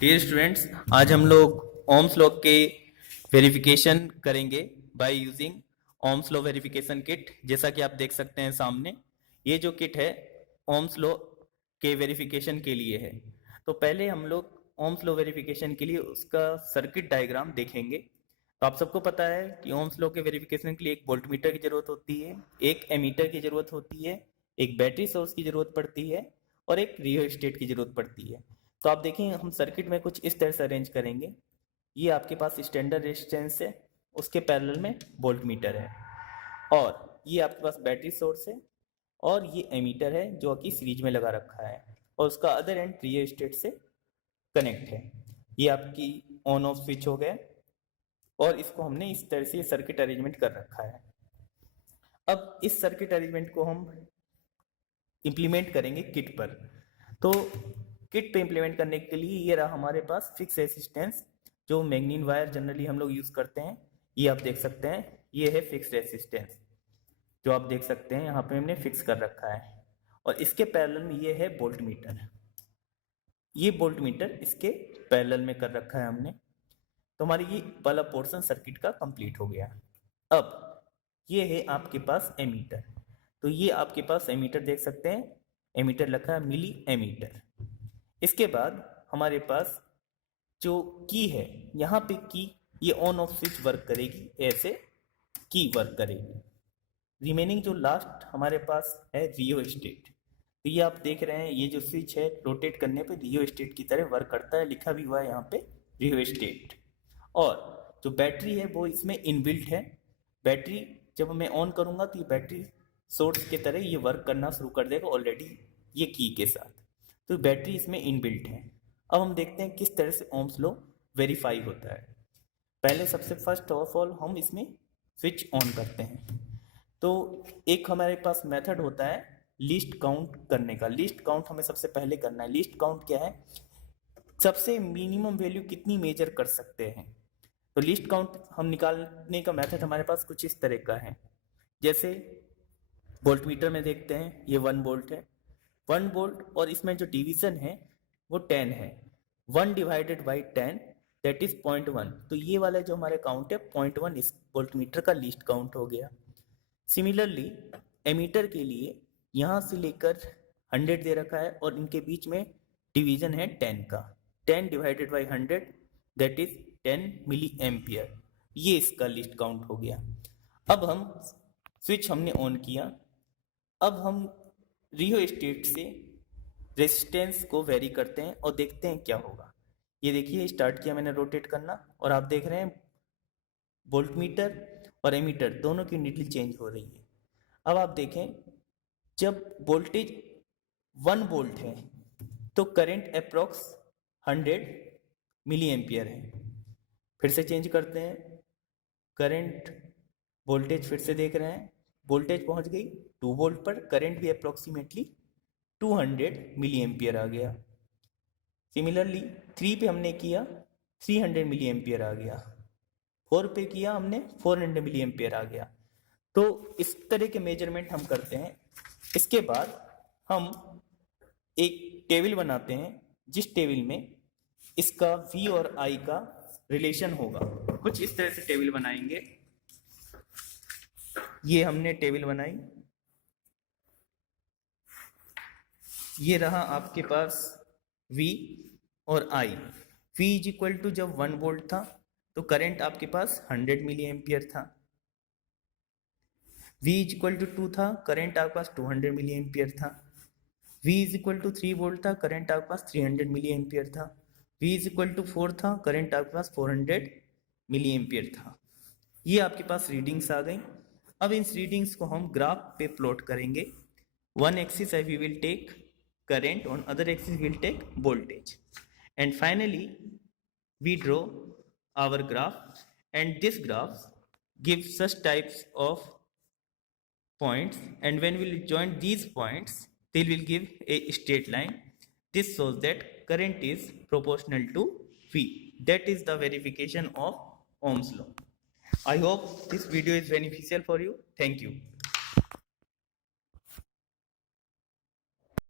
Dear students, आज हम लोग ओम्स लॉ के वेरिफिकेशन करेंगे by using Ohm's law verification kit. जैसा कि आप देख सकते हैं सामने, ये जो किट है ओम्स लॉ के वेरिफिकेशन के लिए है। तो पहले हम लोग ओम्स लॉ वेरिफिकेशन के लिए उसका सर्किट डायग्राम देखेंगे। तो आप सबको पता है कि ओम्स लॉ के वेरिफिकेशन के लिए एक वोल्टमीटर की जरूरत होती है, एक एमीटर की जरूरत होती है, एक बैटरी सोर्स की जरूरत पड़ती है और एक रियोस्टेट की जरूरत पड़ती है। तो आप देखें, हम सर्किट में कुछ इस तरह से अरेंज करेंगे। ये आपके पास स्टैंडर्ड रेजिस्टेंस है, उसके पैरेलल में वोल्ट मीटर है, और ये आपके पास बैटरी सोर्स है, और ये एमीटर है जो कि सीरीज में लगा रखा है, और उसका अदर एंड रियोस्टेट से कनेक्ट है। ये आपकी ऑन ऑफ स्विच हो गया, और इसको हमने इस तरह से सर्किट अरेंजमेंट कर रखा है। अब इस सर्किट अरेंजमेंट को हम इम्प्लीमेंट करेंगे किट पर। तो किट पे इम्प्लीमेंट करने के लिए ये रहा हमारे पास फिक्स रेसिस्टेंस, जो मैग्नीन वायर जनरली हम लोग यूज़ करते हैं। ये आप देख सकते हैं, ये है फिक्स रेसिस्टेंस जो आप देख सकते हैं यहाँ पे हमने फिक्स कर रखा है। और इसके पैरेलल में ये है वोल्ट मीटर, ये वोल्ट मीटर इसके पैरेलल में कर रखा है हमने। तो हमारी ये वाला पोर्शन सर्किट का कंप्लीट हो गया। अब ये है आपके पास एमीटर। तो ये आपके पास एमीटर देख सकते हैं, एमीटर लिखा है मिली एमीटर। इसके बाद हमारे पास जो की है, यहाँ पे की, ये ऑन ऑफ स्विच वर्क करेगी, ऐसे की वर्क करेगी। रिमेनिंग जो लास्ट हमारे पास है रियो स्टेट। तो ये आप देख रहे हैं, ये जो स्विच है रोटेट करने पे रियो स्टेट की तरह वर्क करता है, लिखा भी हुआ है यहाँ पे रियो स्टेट। और जो बैटरी है वो इसमें इनबिल्ट है। बैटरी जब मैं ऑन करूँगा तो ये बैटरी सोर्स की तरह ये वर्क करना शुरू कर देगा ऑलरेडी ये की के साथ। तो बैटरी इसमें इनबिल्ट है। अब हम देखते हैं किस तरह से ओम्स लॉ वेरीफाई होता है। पहले सबसे फर्स्ट ऑफ ऑल हम इसमें स्विच ऑन करते हैं। तो एक हमारे पास मेथड होता है लिस्ट काउंट करने का। लिस्ट काउंट हमें सबसे पहले करना है। लिस्ट काउंट क्या है? सबसे मिनिमम वैल्यू कितनी मेजर कर सकते हैं। तो लिस्ट काउंट हम निकालने का मेथड हमारे पास कुछ इस तरह का है। जैसे वोल्ट मीटर में देखते हैं, ये 1 वोल्ट है, 1 वोल्ट, और इसमें जो डिवीजन है वो 10 है। 1 डिवाइडेड बाई 10 दैट इज 0.1। तो ये वाला जो हमारे काउंट है 0.1 इस वोल्ट मीटर का लिस्ट काउंट हो गया। सिमिलरली एमीटर के लिए यहाँ से लेकर 100 दे रखा है, और इनके बीच में डिवीजन है 10 का। 10 divided by 100 that is 10 milli ampere. ये इसका लिस्ट काउंट हो गया। अब हम स्विच हमने ऑन किया। अब हम रियो स्टेट से रेजिस्टेंस को वेरी करते हैं और देखते हैं क्या होगा। ये देखिए, स्टार्ट किया मैंने रोटेट करना, और आप देख रहे हैं वोल्ट मीटर और एमीटर दोनों की नीडल चेंज हो रही है। अब आप देखें, जब वोल्टेज 1 वोल्ट है तो करंट अप्रोक्स 100 मिली एम्पियर है। फिर से चेंज करते हैं, करंट वोल्टेज फिर से देख रहे हैं, वोल्टेज पहुंच गई 2 वोल्ट पर, करंट भी अप्रोक्सीमेटली 200 मिली एम्पियर आ गया। सिमिलरली 3 पे हमने किया, 300 मिली एम्पियर आ गया। 4 पे किया हमने, 400 मिली एम्पियर आ गया। तो इस तरह के मेजरमेंट हम करते हैं। इसके बाद हम एक टेबल बनाते हैं, जिस टेबल में इसका V और I का रिलेशन होगा। कुछ इस तरह से टेबल बनाएंगे। ये हमने टेबल बनाई, ये रहा आपके पास V और I। V is equal to, जब 1 वोल्ट था तो करंट आपके पास 100 मिली एम्पियर था। V इज इक्वल टू 2 था, करंट आपके पास 200 मिली एम्पियर था। V is equal to 3 volt था, करंट आपके पास 300 मिली एम्पियर था। V इज इक्वल टू 4 था, करंट आपके पास 400 मिली एम्पियर था। ये आपके पास रीडिंग्स आ गई। अब इन रीडिंग्स को हम ग्राफ पे प्लॉट करेंगे। One axis we will take current, on other axis we'll take voltage, and finally we draw our graph, and this graph gives such types of points, and when we'll join these points they will give a straight line. This shows that current is proportional to V. That is the verification of Ohm's law. I hope this video is beneficial for you. Thank you.